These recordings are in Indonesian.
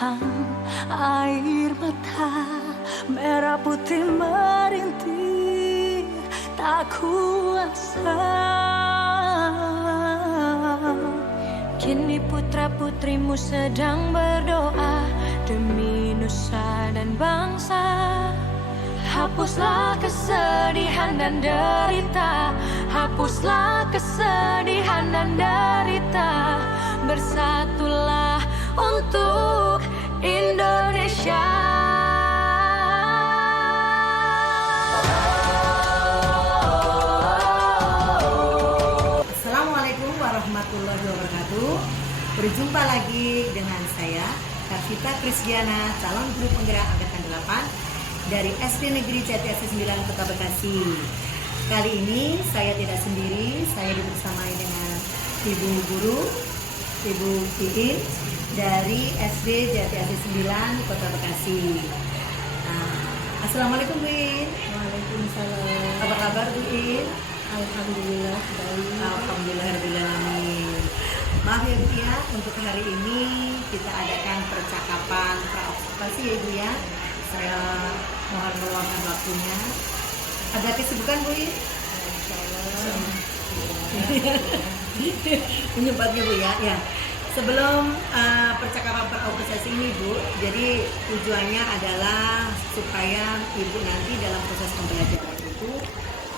menahan air mata, merah putih merintih tak kuasa. Kini putra putrimu sedang berdoa demi nusa dan bangsa. Hapuslah kesedihan dan derita, hapuslah kesedihan dan derita. Bersatulah untuk Indonesia. Assalamualaikum warahmatullahi wabarakatuh. Berjumpa lagi dengan saya, Karvita Krisdiana, calon guru penggerak angkatan 8 dari SD Negeri Jatiasih 9 Kota Bekasi. Kali ini saya tidak sendiri, saya dibersamai dengan Ibu Guru, Ibu Iin dari SD Jatiasih 9 Kota Bekasi. Assalamualaikum Bu Iin. Waalaikumsalam. Apa kabar Bu Iin? Alhamdulillah baik. Alhamdulillahirrahmanirrahim. Maaf ya Bu ya, untuk hari ini kita adakan percakapan praobservasi ya Bu ya. Saya mohon meluangkan waktunya. Ada kesibukan Bu Iin? Insyaallah. Menyempatnya Bu ya. Ya. Sebelum percakapan praobservasi ini Bu, jadi tujuannya adalah supaya Ibu nanti dalam proses pembelajaran itu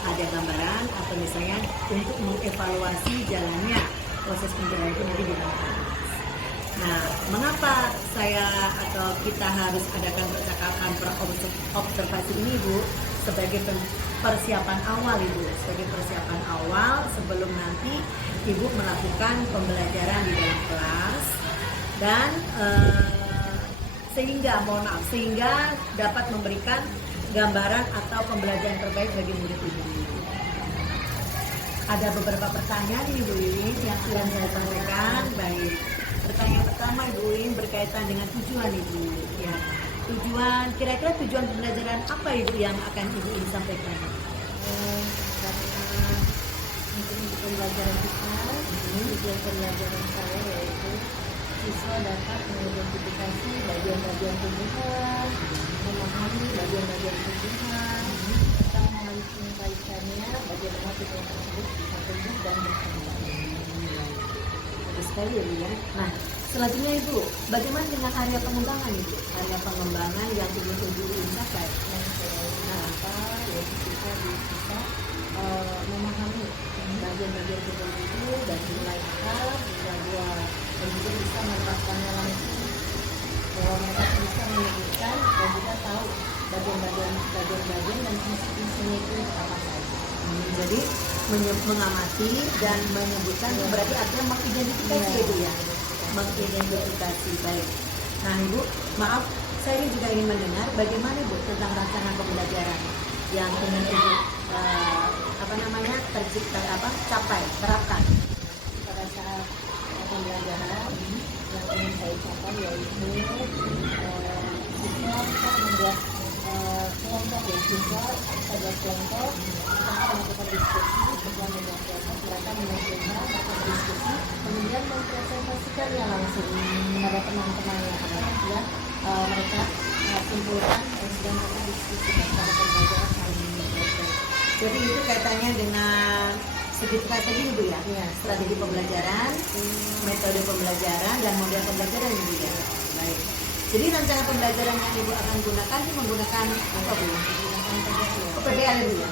ada gambaran atau misalnya untuk mengevaluasi jalannya proses pembelajaran itu nanti di dalam kelas. Nah, mengapa saya atau kita harus adakan percakapan observasi ini Bu? Sebagai persiapan awal Ibu, sebagai persiapan awal sebelum nanti Ibu melakukan pembelajaran di dalam kelas dan sehingga dapat memberikan gambaran atau pembelajaran terbaik bagi murid Ibu. Ada beberapa pertanyaan Ibu Iin yang akan saya sampaikan. Baik. Pertanyaan pertama Ibu Iin berkaitan dengan tujuan Ibu. Ya. Kira-kira tujuan pembelajaran apa Ibu yang akan Ibu Iin sampaikan? Karena untuk pembelajaran kita, tujuan pembelajaran saya yaitu siswa dapat mengidentifikasi bagian-bagian tubuhan, memahami bagian-bagian tubuhan, serta memahami kaitannya bagaimana tubuhan tersebut bisa tumbuh dan berkembang. Bagus sekali ya Bu ya. Nah, selanjutnya Ibu, bagaimana dengan area pengembangan Ibu? Area pengembangan yang ingin Ibu Iin capai? Yang saya apa yaitu kita bisa memahami bagian-bagian tubuh itu dan mulai akal hingga buah, dan juga bisa menerapkannya langsung bahwa mereka bisa menyebutkan dan juga tahu bagian-bagian dan fungsi-fungsinya itu apa saja. Jadi mengamati dan menyebutkan berarti artinya mengidentifikasi ya Bu ya. Mengidentifikasi, baik. Nah Ibu, maaf, saya ini juga ingin mendengar bagaimana Bu tentang rancangan pembelajaran yang ingin Ibu terapkan. Pada saat pembelajaran yang ingin saya capai yaitu siswa kita membuat kelompok ya, siswa pada kelompok kita melakukan diskusi, setelah membuat kelompok mereka mengumpulkan melakukan diskusi, kemudian mempresentasikannya langsung kepada teman-temannya dan mereka simpulkan dan sudah mereka diskusikan pada pembelajaran hari ini. Jadi itu kaitannya dengan segitiga tadi Ibu ya, strategi pembelajaran, metode pembelajaran dan model pembelajaran Ibu ya. Baik. Jadi rancangan pembelajaran yang Ibu akan gunakan itu menggunakan apa Bu? Menggunakan PBL Ibu ya.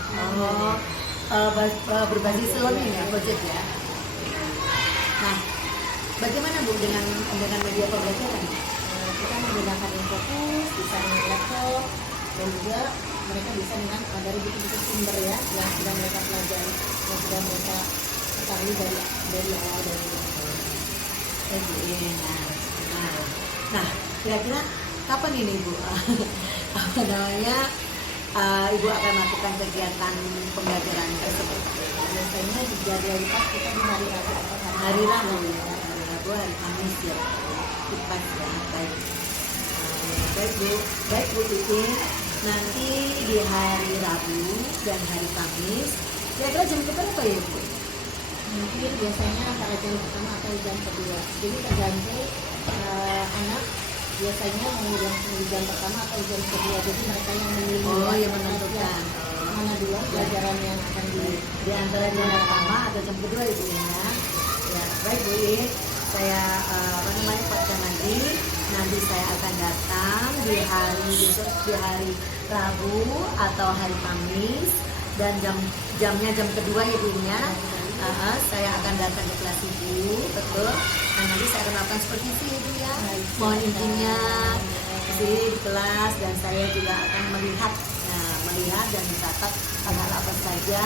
Berbasis learning ya, project ya. Nah, bagaimana Bu dengan media pembelajaran? Kita menggunakan Infokus, bisa dengan laptop, dan juga mereka bisa dengan dari buku-buku sumber ya yang sudah mereka pelajari, yang sudah mereka ketahui dari awal dari Nah, kira-kira kapan ini Bu? Ibu akan melakukan kegiatan pembelajaran tersebut? Biasanya dijadwalkan kita di hari Rabu atau Hari Rabu ya, hari Kamis ya, pas ya, baik. Baik Bu Iin. Nanti di hari Rabu dan hari Kamis, kira-kira jam berapa ya Bu? mungkin biasanya antara jam pertama atau jam kedua, jadi tergantung anak biasanya mau langsung di jam pertama atau jam kedua, jadi mereka yang memilih Oh, yang menentukan. mana dulu pelajaran yang akan Di antara jam pertama atau jam kedua Ibu ya. Ya, baik Bu I. Saya pakai nanti saya akan datang di hari besok, di hari Rabu atau hari Kamis, dan jam kedua ya Bu ya. Saya akan datang ke kelas Ibu, betul. Nah, nanti saya akan lakukan seperti itu Ibu ya. Mohon izinnya di kelas, dan saya juga akan melihat dan mencatat hal-hal apa saja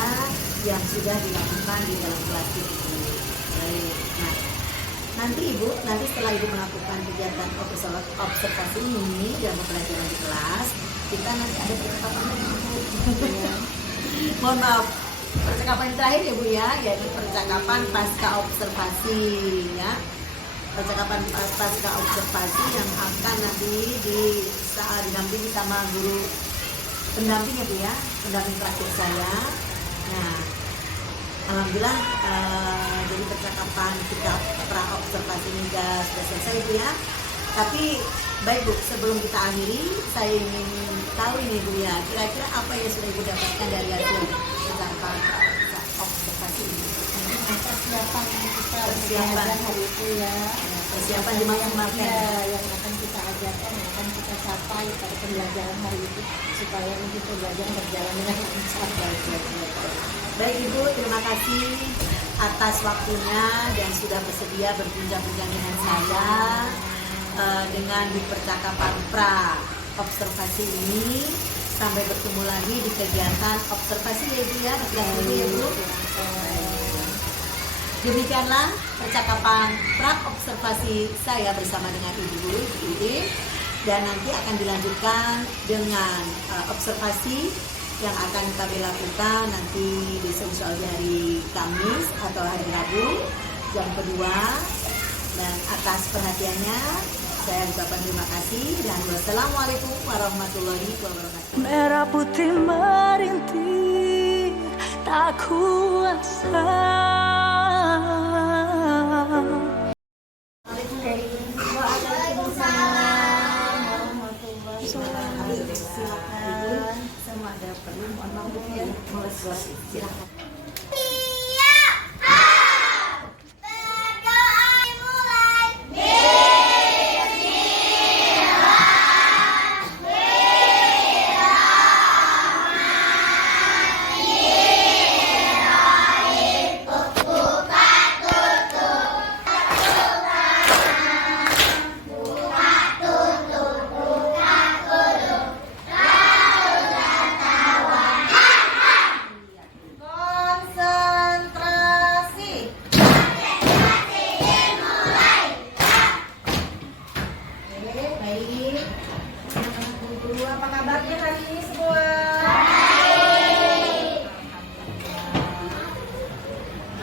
yang sudah dilakukan di dalam kelas Ibu. Baik. Nah, nanti setelah Ibu melakukan kegiatan observasi ini dan pembelajaran di kelas, kita nanti ada percakapan lagi Bu. Mohon maaf, percakapan terakhir ya Bu ya, yaitu percakapan pasca observasi ya. Percakapan pasca observasi yang akan nanti didampingi sama guru pendamping ya Bu ya, pendamping praktik saya. Nah, alhamdulillah jadi percakapan kita pra observasi ini sudah selesai Bu ya. Tapi baik Bu, sebelum kita akhiri, saya ingin tahu ini Bu ya, kira-kira apa yang sudah Ibu dapatkan dari hasil percakapan observasi ini? Persiapan kita belajar hari itu ya. Persiapan di masa yang akan kita ajarkan, yang akan kita capai pada pembelajaran hari itu, supaya nanti pembelajaran berjalan dengan lancar. Baik Ibu, terima kasih atas waktunya dan sudah bersedia berbincang-bincang dengan saya dengan di percakapan pra observasi ini. Sampai bertemu lagi di kegiatan observasi ya Ibu ya, ya Bu. Demikianlah percakapan pra observasi saya bersama dengan Ibu Guru Ibu, dan nanti akan dilanjutkan dengan observasi yang akan kami lakukan nanti besok di hari Kamis atau hari Rabu jam kedua. Dan atas perhatiannya saya ucapkan terima kasih dan wassalamualaikum warahmatullahi wabarakatuh. Merah putih merintih tak kuasa. Silakan. Semua ada perlu mohon maaf ya. Silakan.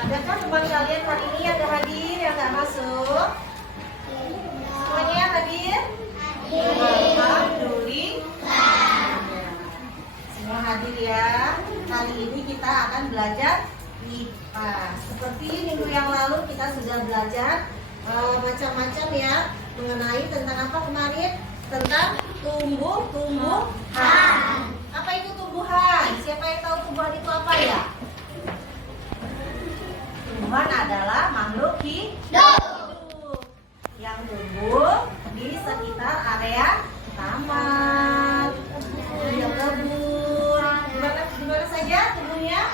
Adakah teman kalian hari ini ada hadir yang nggak masuk? Semuanya hadir? Alhamdulillah. Semua hadir ya. Hari ini kita akan belajar IPA. Seperti minggu yang lalu kita sudah belajar macam-macam ya, mengenai tentang apa kemarin? Tentang tumbuhan. Apa itu tumbuhan? Siapa yang tahu tumbuhan itu apa ya? Tumbuhan adalah makhluk hidup yang tumbuh di sekitar area taman, di kebun. Di mana saja tumbuhnya?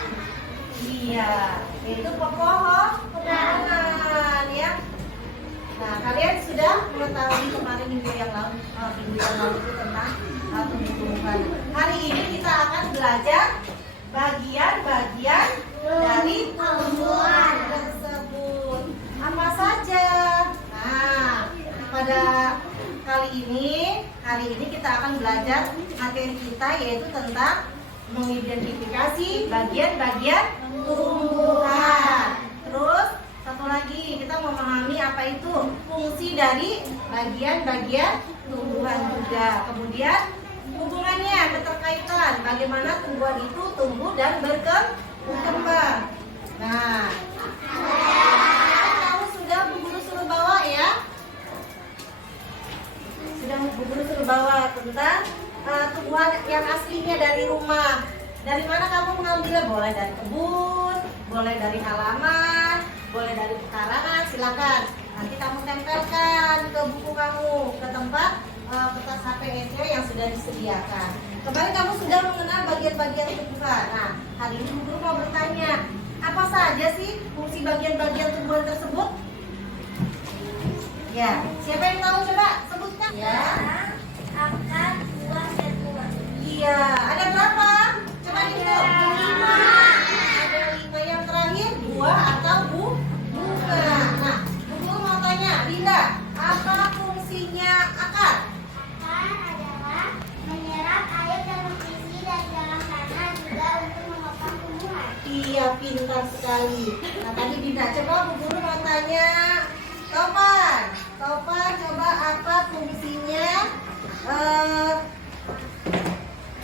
Iya, itu pepohonan ya. Nah, kalian sudah mengetahui kemarin minggu yang lalu itu tentang tumbuhan. Hari ini kita akan belajar bagian-bagian dari tumbuhan tersebut. Apa saja? Nah, pada hari ini kita akan belajar materi kita, yaitu tentang mengidentifikasi bagian-bagian tumbuhan. Terus satu lagi, kita memahami apa itu fungsi dari bagian-bagian tumbuhan juga. Kemudian hubungannya, keterkaitan bagaimana tumbuhan itu tumbuh dan berkembang. Nah, kalian tahu sudah Bu Guru suruh bawa ya? Sudah bawah tentang tumbuhan yang aslinya dari rumah. Dari mana kamu mengambilnya? Boleh dari kebun, boleh dari halaman, boleh dari pekarangan, silakan. Nanti kamu tempelkan ke buku kamu, ke tempat kertas HPS yang sudah disediakan. Kemarin kamu sudah mengenal bagian-bagian tumbuhan. Nah, hari ini guru mau bertanya, apa saja sih fungsi bagian-bagian tumbuhan tersebut? Ya, siapa yang tahu coba sebutkan? Ya. Akar, buah, dan buah. Iya, ada berapa? Coba dihitung. 5. Ada 5 yang terakhir, buah atau bunga. Nah, guru mau tanya, Linda, apa fungsinya akar? Akar adalah menyerap air dan nutrisi dari dalam tanah, juga untuk menopang tumbuhan. Iya, pintar sekali. Nah, tadi Dinda, coba Bu Guru mau tanya Topan. Topan, coba apa fungsinya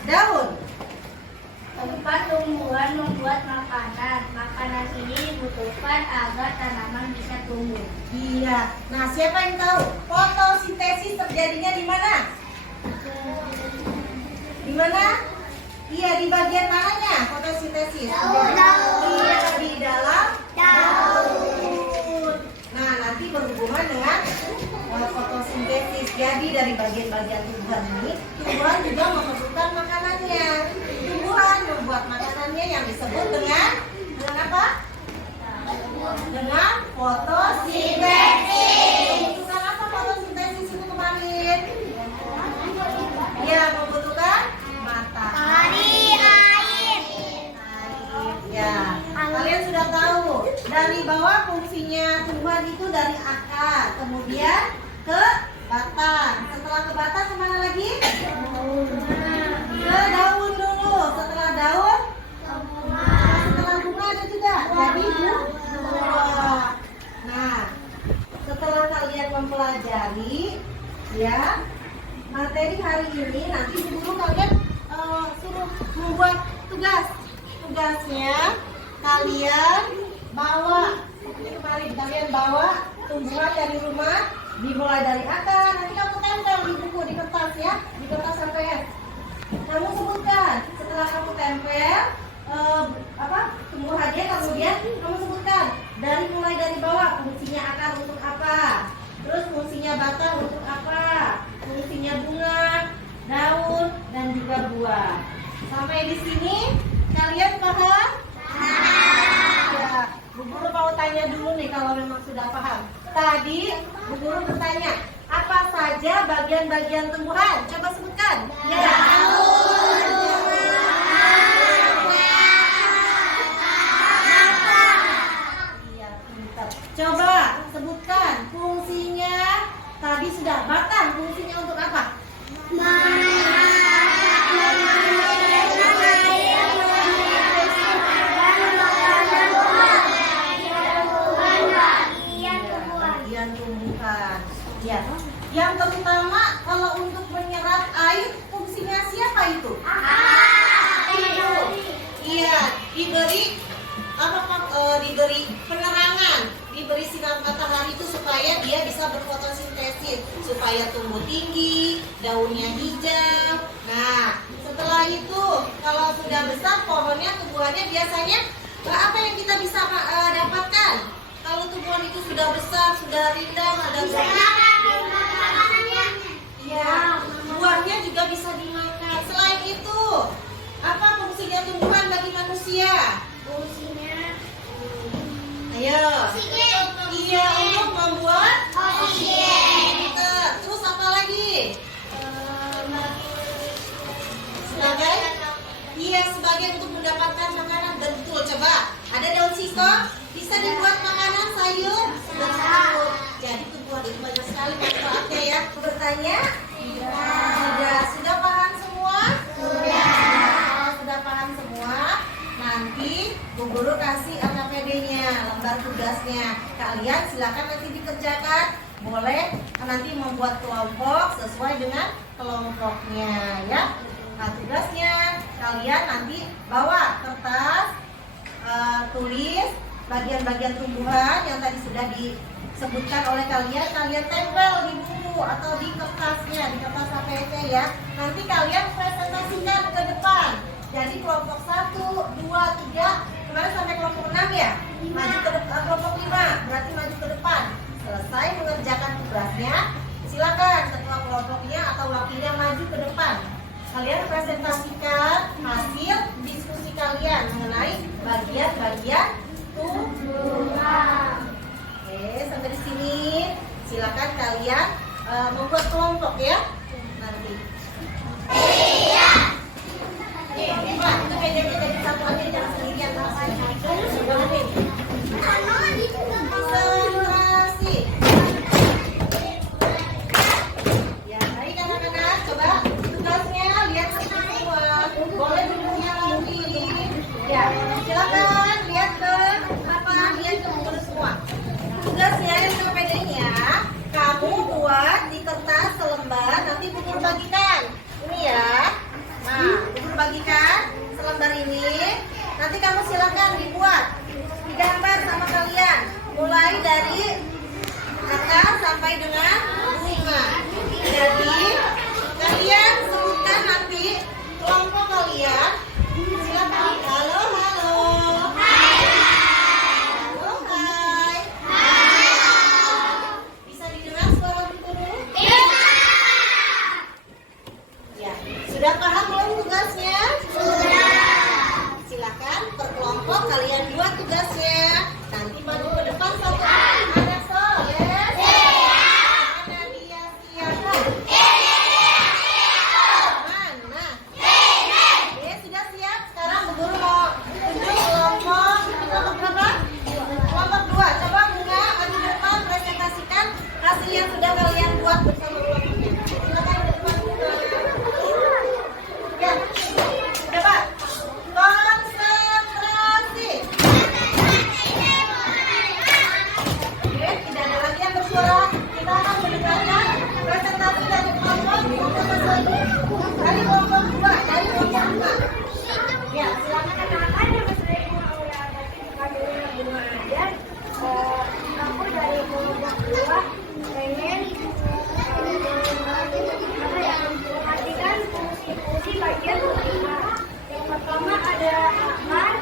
daun? Tempat tumbuhan membuat makanan. Makanan ini dibutuhkan agar tanaman bisa tumbuh. Iya. Nah, siapa yang tahu fotosintesis terjadinya di mana? Di mana? Iya, di bagian mananya fotosintesis? Daun. Iya, di dalam daun. Nah, nanti berhubungan dengan fotosintesis. Jadi dari bagian-bagian tumbuhan ini, tumbuhan juga memerlukan makanannya. Tumbuhan membuat makanannya yang disebut dengan apa? Dengan fotosintesis. Membutuhkan apa fotosintesis itu kemarin? Ya, membutuhkan matahari. Ya, kalian sudah tahu dari bawah fungsinya tumbuhan itu dari akar, kemudian ke batang. Setelah ke batang kemana lagi? Ke daun dulu. Setelah daun, setelah bunga ada juga. Jadi buah. Nah, setelah kalian mempelajari, ya materi hari ini, nanti guru kalian suruh membuat tugas. Tugasnya kalian bawa seperti kemarin, kalian bawa tumbuhan dari rumah, dimulai dari akar, nanti kamu tempel di buku, di kertas ya, di kertas HPS. Kamu sebutkan, setelah kamu tempel tumbuhannya, kemudian kamu sebutkan mulai dari bawah, fungsinya akar untuk apa, terus fungsinya batang untuk apa, fungsinya bunga, daun, dan juga buah. Sampai di sini kalian paham? Ya, Bu Guru mau tanya dulu nih kalau memang sudah paham. Tadi Bu Guru bertanya, apa saja bagian-bagian tumbuhan? Coba sebutkan. Iya, pintar. Coba sebutkan fungsinya. Tadi sudah batang, fungsinya untuk apa? Ya, yang terutama kalau untuk menyerap air, fungsinya siapa itu? Iya, diberi penerangan, diberi sinar matahari itu supaya dia bisa berfotosintesis, supaya tumbuh tinggi, daunnya hijau. Nah, setelah itu kalau sudah besar pohonnya, tumbuhannya biasanya apa yang kita bisa dapatkan? Kalau tumbuhan itu sudah besar, sudah rindang, ada ya, buahnya juga bisa dimakan. Selain itu, apa fungsinya tumbuhan bagi manusia? Ayo. Iya, untuk membuat oksigen. Terus apa lagi? Sebagai untuk mendapatkan makanan. Betul, coba. Ada daun singkong, bisa dibuat makanan sayur. Betul. Jadi tumbuhan itu banyak sekali manfaatnya ya. Bertanya? Sudah paham semua? Sudah paham semua? Nanti Bu Guru kasih LKPD-nya, lembar tugasnya. Kalian silakan nanti dikerjakan. Boleh nanti membuat kelompok sesuai dengan kelompoknya ya. Nah, tugasnya kalian nanti bawa kertas, tulis bagian-bagian tumbuhan yang tadi sudah disebutkan oleh kalian tempel di buku. atau di kertasnya, di kertas APC ya. Nanti kalian presentasikan ke depan. Jadi kelompok 1, 2, 3, kemarin sampai kelompok 6 ya. Maju ke depan, kelompok 5 berarti maju ke depan. Selesai mengerjakan tugasnya, silakan ketua kelompoknya atau wakilnya maju ke depan. Kalian presentasikan hasil diskusi kalian mengenai bagian-bagian tugas. Oke, sampai di sini. Silakan kalian membuat kelompok ya nanti. Iya. Pak, itu bedanya jadi satu aja, jangan sendirian. Konsentrasi. Ya, baik anak-anak, coba tugasnya lihat semua. Boleh duduknya lagi. Ya, silakan lihat ke lihat ke buku semua. Tugasnya yang PD-nya kamu buat di kertas selembar, nanti buku bagikan. Ini ya. Nah, buku bagikan selembar ini. Nanti kamu silakan dibuat, digambar sama kalian. Mulai dari atas sampai dengan bunga. Jadi kalian sebutkan nanti kelompok kalian. Silakan. Halo, halo. Halo, hai. Bisa didengar suara buku dulu? Ya, sudah paham belum tugasnya? Sudah. Silakan per kelompok kalian buat tugasnya. Nanti maju ke depan satu anak soleh. Mana dia siapa? Mana? Oke, sudah siap. Sekarang Bu Guru mau tunjuk kelompok berapa? Kelompok 2. Coba Bunga maju ke depan presentasikan hasil yang sudah kalian buat bersama kelompoknya. Silakan ke depan Bunga. Ya, sudah Pak. Konsentrasi. Oke, tidak ada lagi yang bersuara. Kita akan mendengarkan presentasi dari kelompok dari kelompok 2, dari kelompok 5. Ya, silakan anak-anak yang sudah Aku dari kelompok 2 pengen perhatikan fungsi-fungsi bagian utama. Yang pertama ada akar.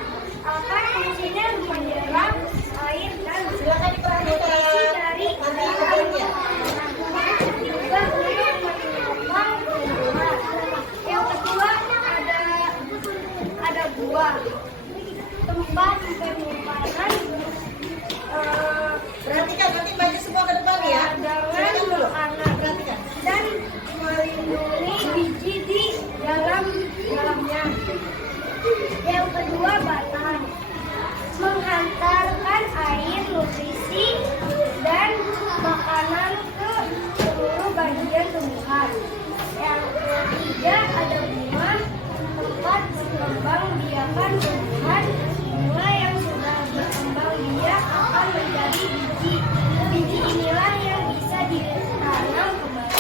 Akar fungsinya menyerap air dan silakan diperhatikan. dari Nanti ikutin ya. juga untuk menopang tumbuhan. Yang kedua ada buah. Tempat penyimpanan Perhatikan, nanti maju semua ke depan ya. Silakan dulu. Perhatikan. dan melindungi biji di dalamnya. Yang kedua batang, menghantarkan air, nutrisi dan makanan ke seluruh bagian tumbuhan. Yang ketiga ada bunga, tempat berkembang biakan tumbuhan. Bunga yang sudah berkembang biak akan menjadi biji. Biji inilah yang bisa ditanam kembali.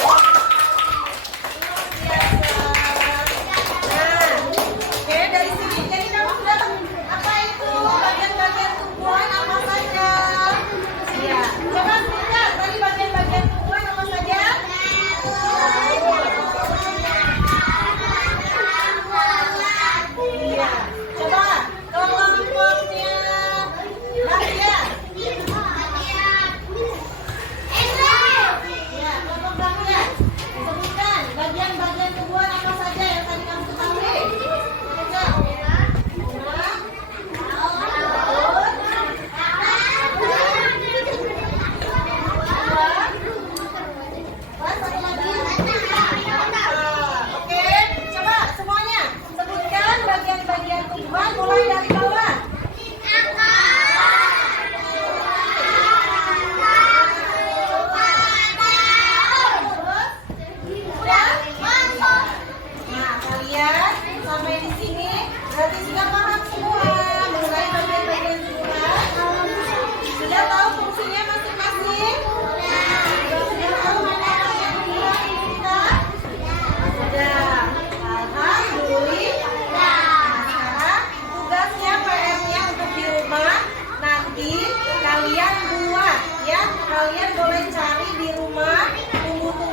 Nah, oke, dari sini jadi kamu sudah apa itu bagian-bagian tumbuhan apa saja? Iya, coba lihat tadi bagian-bagian tumbuhan apa saja? Iya, coba kelompoknya bagian. Iya, kelompok bagian. Sebutkan bagian-bagian tumbuhan apa saja yang tadi kamu ketahui. Coba. Bunga. Oke, coba semuanya sebutkan bagian-bagian tumbuhan mulai dari bawah. Nah, kalian sampai di sini berarti sudah paham semua mengenai bagian-bagian tumbuhan. Sudah tahu fungsinya masing-masing? Sudah tahu mana bagian tumbuhan kita? Sudah. Alhamdulillah. Sekarang tugasnya PR-nya untuk di rumah nanti kalian buat ya. Kalian boleh cari di rumah tumbuh-tumbuhan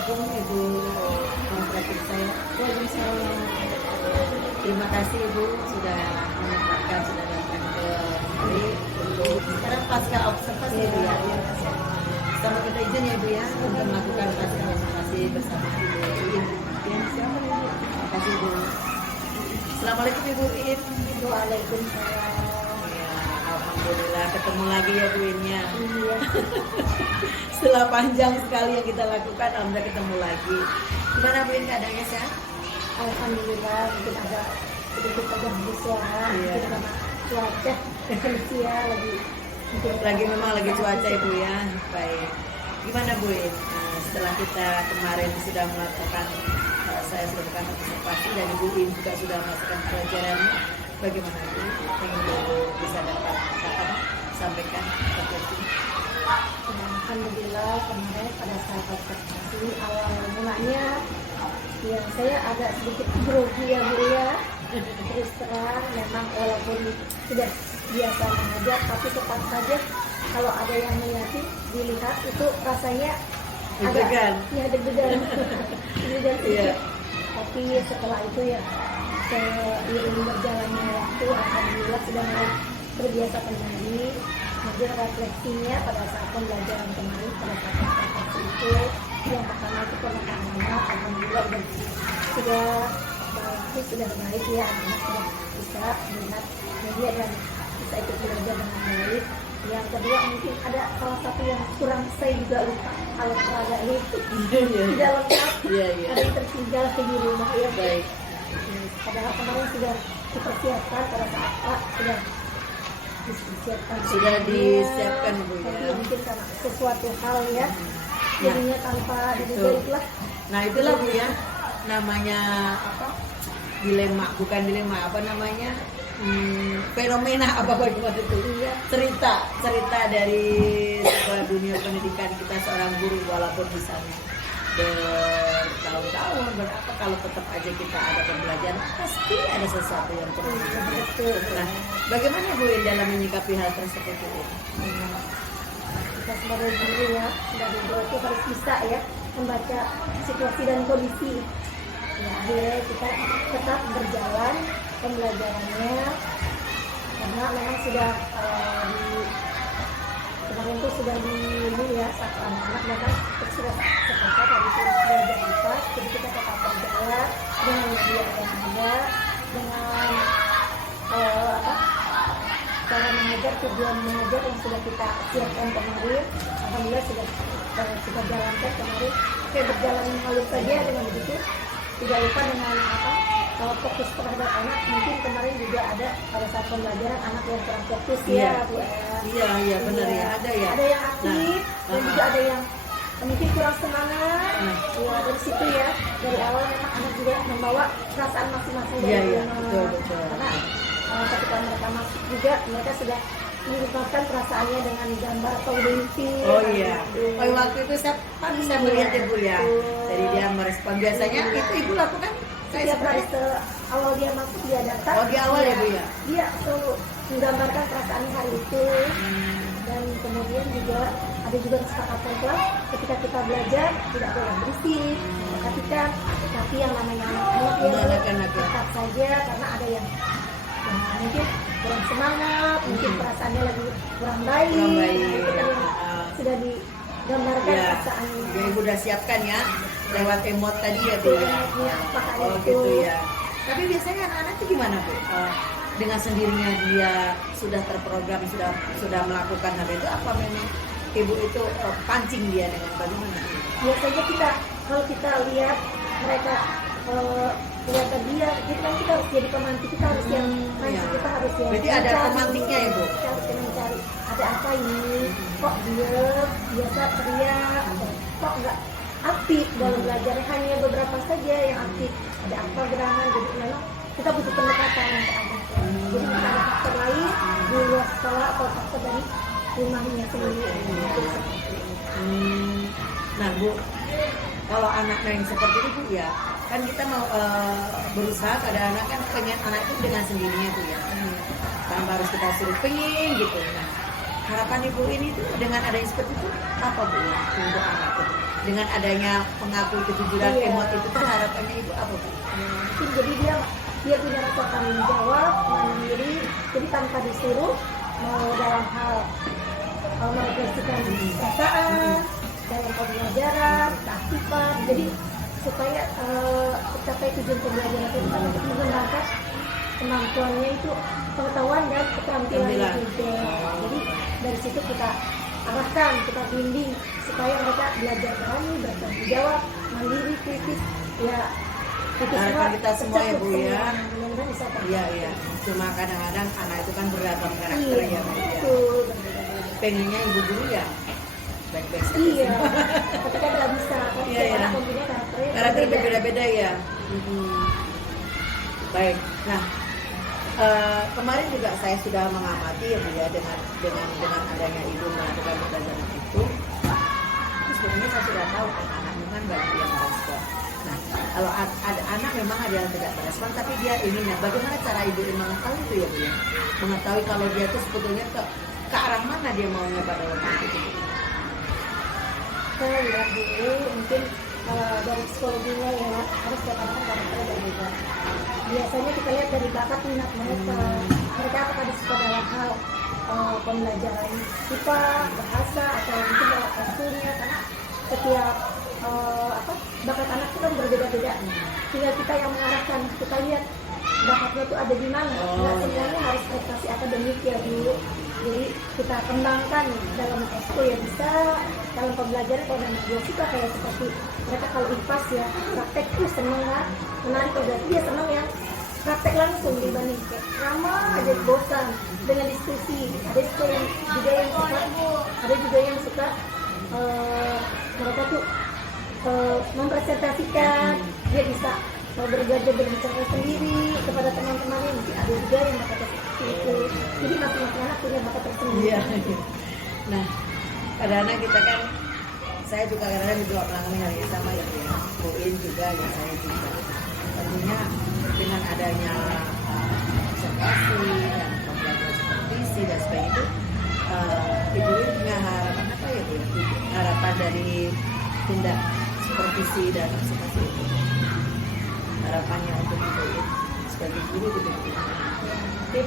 Assalamualaikum Ibu Kontratif saya. Waalaikumsalam. Terima kasih Ibu sudah menyempatkan, sudah datang ke sini untuk sekarang pasca observasi Ibu ya. Sama kita izin ya Ibu ya untuk melakukan pasca observasi bersama Ibu Iin. Ya, siapa Ibu? Terima kasih Ibu. Assalamualaikum Ibu Iin. Waalaikumsalam. Ya, alhamdulillah ketemu lagi ya Bu Iin-nya. Iya. Setelah panjang sekali yang kita lakukan, alhamdulillah ketemu lagi. Gimana Bu Iin keadaannya sehat? Alhamdulillah, mungkin agak sedikit terganggu suara, Iya. mungkin karena cuaca Indonesia lagi mungkin Lagi memang lagi cuaca Ibu ya. Baik. Gimana Bu Iin? Setelah kita kemarin sudah melakukan saya sudah melakukan observasi dan Ibu Iin juga sudah melakukan pelajarannya. Bagaimana Bu? Ingin Ibu bisa dapat sampaikan refleksi. Alhamdulillah kemarin pada saat observasi awal mulanya ya saya agak sedikit grogi ya Bu ya. Terus terang memang walaupun sudah biasa mengajar tapi tetap saja kalau ada yang melihatin dilihat itu rasanya Deg-degan. ya deg-degan deg-degan Iya. sedikit. Tapi setelah itu ya seiring berjalannya waktu alhamdulillah sudah mulai terbiasa kembali. Kemudian refleksinya pada saat pembelajaran kemarin pada saat observasi itu yang pertama itu pengetahuan alhamdulillah sudah bagus, sudah baik ya, anak sudah bisa melihat media dan bisa ikut belajar dengan baik. Yang kedua mungkin ada salah satu yang kurang, saya juga lupa alat peraga itu tidak lengkap, Iya, iya. ada yang tertinggal di rumah ya. Baik. Padahal kemarin sudah dipersiapkan pada saat Pak sudah disiapkan. Sudah disiapkan, Bu, ya. Tapi mungkin karena sesuatu hal ya, jadinya tanpa diduga Betul. itulah. Nah itulah Bu ya, namanya apa? Dilema, bukan dilema, apa namanya? Fenomena apa bagaimana itu? Iya. Cerita dari sebuah dunia pendidikan kita seorang guru walaupun misalnya bertahun-tahun berapa, kalau tetap aja kita ada pembelajaran pasti ada sesuatu yang perlu. Betul. Nah, bagaimana Bu Iin dalam menyikapi hal tersebut itu? Kita sebagai guru ya, sebagai guru itu harus bisa ya membaca situasi dan kondisi. Ya, akhirnya kita tetap berjalan pembelajarannya karena memang sudah kemarin itu sudah ini ya saat anak-anak memang sudah sepakat hari itu belajar IPA, jadi kita tetap berjalan dengan media yang ada, dengan apa cara mengajar, tujuan mengajar yang sudah kita siapkan kemarin. Alhamdulillah sudah kita jalankan kemarin. Oke, berjalan halus saja dengan begitu. Tidak lupa dengan apa, kalau fokus terhadap anak, mungkin kemarin juga ada pada saat pembelajaran anak yang kurang fokus ya Bu. Iya benar ya, ada ya. Ada yang aktif dan juga ada yang mungkin kurang semangat. Ya dari situ ya, dari awal memang anak juga membawa perasaan masing-masing dari Iya, rumah. betul. Karena ketika mereka masuk juga mereka sudah mengungkapkan perasaannya dengan gambar atau identik. Oh iya. Oh, waktu itu saya bisa melihat ya Bu ya. Jadi dia merespon. Biasanya itu Ibu lakukan Setiap hari awal dia masuk dia datang. Oh, di awal ya Bu ya. Dia tuh menggambarkan perasaannya hari itu. Dan kemudian juga ada juga kesepakatan kelas ketika kita belajar tidak boleh berisik, perhatikan. Tapi yang namanya anak-anak ya tetap saja karena ada yang mungkin kurang semangat, mungkin perasaannya lagi kurang baik. Nah, itu kan yang sudah digambarkan Ya, perasaannya. ya Ibu udah siapkan ya lewat emot tadi ya Bu. Ya, makanya Oh itu. gitu ya. Tapi biasanya anak-anak itu gimana Bu? Dengan sendirinya dia sudah terprogram, sudah melakukan hal itu, apa memang Ibu itu pancing dia dengan bagaimana? Biasanya kalau kita lihat mereka kelihatan dia, kita harus jadi pemantik, kita harus yang mancing, Iya. kita harus yang Berarti ada mencari. pemantiknya ya Bu? Kita harus yang mencari ada apa ini, kok dia biasa teriak, atau kok enggak aktif dalam belajarnya, hanya beberapa saja yang aktif, ada apa gerangan, jadi memang kita butuh pendekatan yang ada. Jadi kita ada faktor lain di luar sekolah atau faktor dari rumahnya sendiri. Nah Bu, kalau anak-anak yang seperti itu Bu ya, kan kita mau berusaha kadang-kadang kan pengen anak itu dengan sendirinya Bu ya, tanpa harus kita suruh pengen gitu. Nah, harapan Ibu ini tuh dengan adanya seperti itu apa Bu ya untuk anak itu? dengan adanya pengakui kejujuran Iya. emot itu kan harapannya Ibu apa Bu? Mungkin jadi dia punya rasa tanggung jawab, mandiri, jadi tanpa disuruh mau dalam hal mengekspresikan perasaan dalam pembelajaran, keaktifan, jadi supaya tercapai tujuan pembelajaran itu kan untuk mengembangkan kemampuannya itu pengetahuan dan keterampilan juga. Jadi dari situ kita arahkan, kita bimbing supaya mereka belajar berani, bertanggung jawab, mandiri, kritis, ya itu Harapan kita semua ya Bu ya. Mudah-mudahan bisa tercapai. Iya iya. Cuma kadang-kadang anak itu kan beragam karakter Iya, ya Bu ya. betul. Pengennya ibu guru ya baik-baik saja. Iya, tapi kan nggak bisa. Kan Iya, setiap iya. anak mempunyai karakternya Karakter berbeda. berbeda-beda ya. Baik. Nah, kemarin juga saya sudah mengamati ya Bu ya dengan adanya ibu melakukan pembelajaran itu. Terus sebenarnya saya sudah tahu anak-anak memang banyak yang merespon. Nah, kalau ada anak memang ada yang tidak merespon, tapi dia ingin. Nah, bagaimana cara ibu mengetahui itu ya Bu ya? Mengetahui kalau dia itu sebetulnya ke arah mana dia maunya pada waktu itu. Saya lihat dulu mungkin dari psikologinya ya, harus setiap anak kan karakternya berbeda. Biasanya kita lihat dari bakat minat mereka apakah disuka dalam hal pembelajaran IPA, bahasa, atau mungkin dalam eskulnya, karena setiap bakat anak itu kan berbeda-beda. Tinggal kita yang mengarahkan, kita lihat bakatnya itu ada di mana. Nggak semuanya harus prestasi akademik ya dulu. Jadi kita kembangkan dalam eskul ya bisa, dalam pembelajaran kalau memang dia suka kayak seperti mereka kalau IPAS ya praktek tuh seneng lah, menarik berarti dia seneng yang praktek langsung dibanding kayak lama aja bosan dengan diskusi. Ada juga yang suka mereka tuh mempresentasikan, dia bisa berbelajar berbicara sendiri kepada teman-temannya, mungkin ada juga yang bakat seperti itu. Jadi masing-masing anak punya bakat tersendiri. Iya. Nah, kadang-kadang kita kan, saya juga kadang-kadang juga mengalami hal yang sama ya Bu ya. Poin juga ya saya juga. Tentunya dengan adanya observasi dan pembelajaran supervisi dan sebagainya itu, Ibu punya harapan apa ya Bu? Harapan dari tindak supervisi dan observasi itu. Harapannya untuk Ibu sebagai guru gitu. Mungkin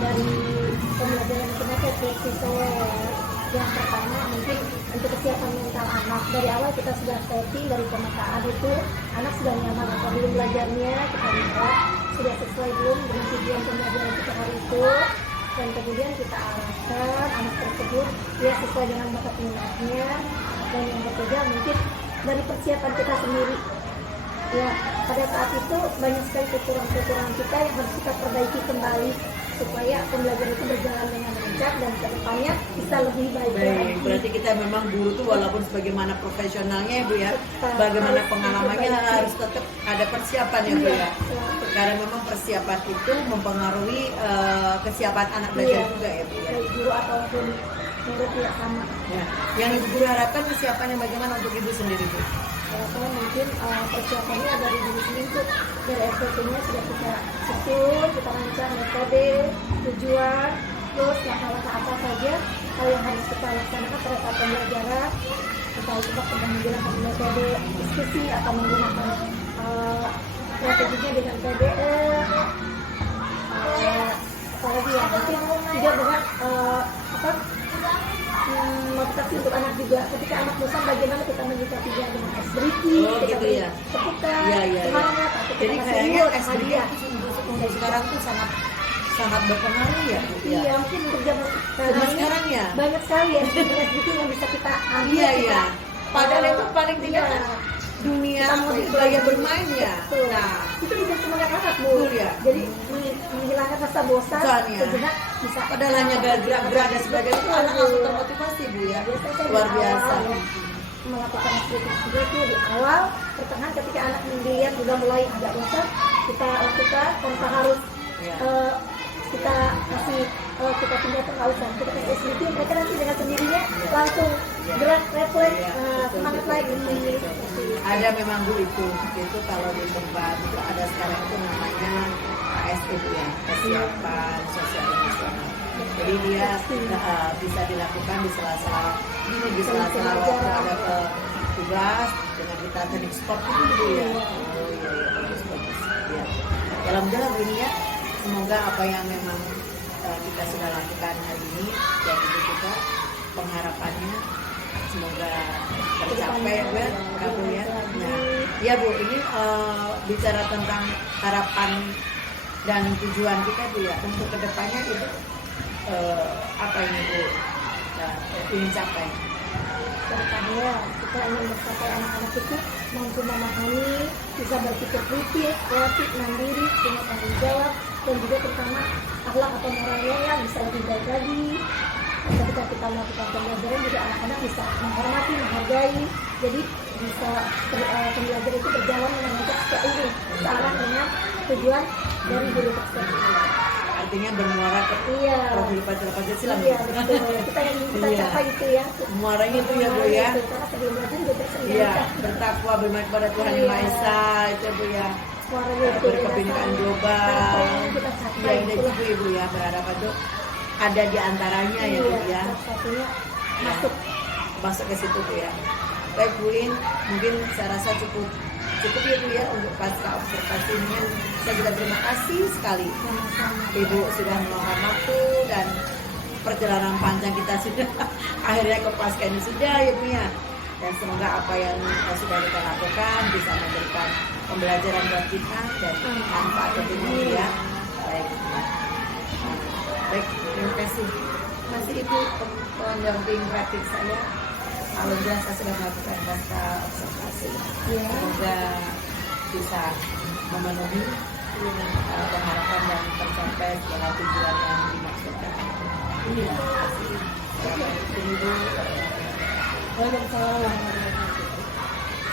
dari pembelajaran itu versi saya yang pertama mungkin untuk kesiapan mental anak. Dari awal kita sudah setting dari pemetaan itu anak sudah nyaman atau belum belajarnya, kita lihat sudah sesuai belum dengan tujuan pembelajaran kita hari itu, dan kemudian kita arahkan anak tersebut ya sesuai dengan bakat minatnya. Dan yang ketiga mungkin dari persiapan kita sendiri. Ya, pada saat itu banyak sekali kekurangan-kekurangan kita yang harus kita perbaiki kembali supaya pembelajaran itu berjalan dengan lancar dan kedepannya bisa lebih baik lagi. Berarti kita memang guru tuh walaupun sebagaimana profesionalnya ya Bu ya, Tetap bagaimana harus pengalamannya diperbaiki. harus tetap ada persiapan ya Bu Iya, ya. selalu. Karena memang persiapan itu mempengaruhi kesiapan anak belajar Iya, juga ya Bu ya. baik guru ataupun murid tidak sama. Ya. Yang Ibu guru harapkan kesiapan yang bagaimana untuk Ibu sendiri Bu? Kalau mungkin persiapannya dari diri sendiri tuh dari SPP-nya sudah kita susun, kita rancang metode, tujuan, terus langkah-langkah apa saja hal yang harus kita laksanakan pada saat pembelajaran. Kita coba kita menggunakan metode diskusi atau menggunakan strateginya dengan PDF, apalagi ya mungkin juga dengan motivasi untuk anak juga. Ketika anak bosan bagaimana kita menyikapinya dengan es beriki, Oh, kita gitu beri ya. tepukan, Iya, iya, iya. semangat, atau kita Jadi kasih kayaknya reward, SDG hadiah. itu untuk sekarang tuh sangat berpengaruh ya Bu ya. Iya, mungkin untuk zaman Zaman sekarang ya. banyak sekali ya SDG yang bisa kita ambil. Iya kita, iya. Padahal itu paling tidak iya. kan dunia Kita mau gaya bermain ya. Betul. Nah, Itu bisa semangat anak Bu. Betul, ya. Jadi menghilangkan rasa bosan, Bosan, ya. sejenak bisa. padahal hanya gerak-gerak dan sebagainya itu anak langsung termotivasi Bu ya. Biasanya saya Luar di biasa. awal, ya, melakukan aktivitas itu di awal, pertengahan ketika anak melihat sudah mulai agak bosan, kita lakukan tanpa harus Ya. kita kasih kita tinggalkan nggak usah, kita kasih SDG, mereka nanti dengan sendirinya langsung gerak refleks Iya, betul, semangat betul, lagi. betul, betul. Ada memang Bu itu kalau di tempat itu ada sekarang itu namanya KSE Bu ya, kesiapan sosial emosional. Jadi dia bisa dilakukan di sela-sela waktu ada tugas dengan kita teknik sport itu gitu ya. Oh iya, bagus bagus. Ya. Dalam jalan ini ya, semoga apa yang memang kita sudah lakukan hari ini dan itu juga pengharapannya semoga tercapai ya Bu ya. Nah, ya Bu, ini bicara tentang harapan dan tujuan kita Bu ya untuk kedepannya itu apa ini Bu ingin capai? Kedepannya kita ingin mencapai anak-anak itu mampu memahami, bisa berpikir kritis, kreatif, mandiri, punya tanggung jawab, dan juga terutama akhlak atau moralnya yang bisa lebih baik lagi. Ketika kita melakukan pembelajaran juga anak-anak bisa menghormati, menghargai, jadi bisa pembelajaran itu berjalan dengan seiring searah dengan tujuan dari guru tersebut. Artinya bermuara ke profil Pancasila. Iya, betul. Kita ingin kita capai itu ya. Muaranya itu ya Bu ya. Karena sebelum belajar juga bersendiri. Iya, bertakwa bermain kepada Tuhan Yang Maha Esa itu Bu ya. Suaranya itu Berkebinekaan global. kita Iya, capai dan itulah. juga Ibu ya berharap itu ada di antaranya ya Bu ya. Satunya Masuk ke situ Bu ya. Baik Bu In, mungkin saya rasa cukup ya Bu ya untuk pasca observasi ini. Saya juga terima kasih sekali Ibu sudah meluangkan waktu dan perjalanan panjang kita sudah akhirnya ke pasca ini sudah ya Bu ya. Dan semoga apa yang sudah kita lakukan bisa memberikan pembelajaran buat kita dan manfaat tentunya Bu ya. Baik, terima kasih. Masih Ibu pendamping praktik saya. Alhamdulillah saya sudah melakukan pasca observasi. Semoga bisa memenuhi pengharapan dan tercapai segala tujuan yang dimaksudkan. Terima kasih. Ibu.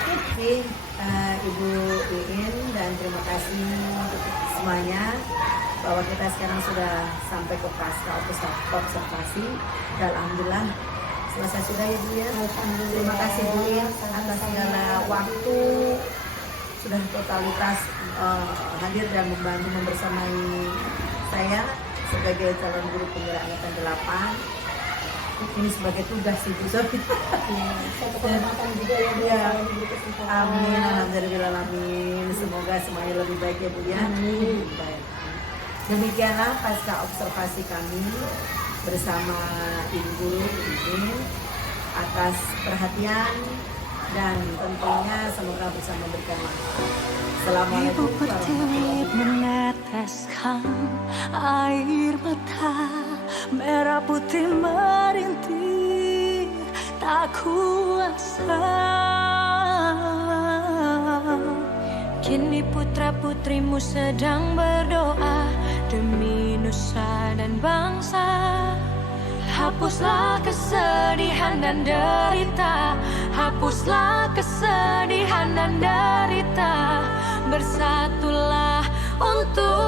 Oke, Ibu Iin dan terima kasih semuanya bahwa kita sekarang sudah sampai ke pasca observasi dan alhamdulillah selesai sudah ya Bu ya. Terima kasih Bu Iin atas segala waktu sudah totalitas hadir dan membantu membersamai saya sebagai calon guru penggerak angkatan 8. Ini sebagai tugas Ibu. satu kehormatan juga ya Bu. Amin, alhamdulillah, amin. Semoga semuanya lebih baik ya Bu ya. Amin. Baik. Demikianlah pasca observasi kami bersama Ibu Guru ini atas perhatian dan tentunya semoga bisa memberikan manfaat. Ibu Assalamualaikum pertiwi meneteskan air mata merah putih merintih tak kuasa. Kini putra putrimu sedang berdoa demi nusa dan bangsa. Hapuslah kesedihan dan derita, hapuslah kesedihan dan derita, bersatulah untuk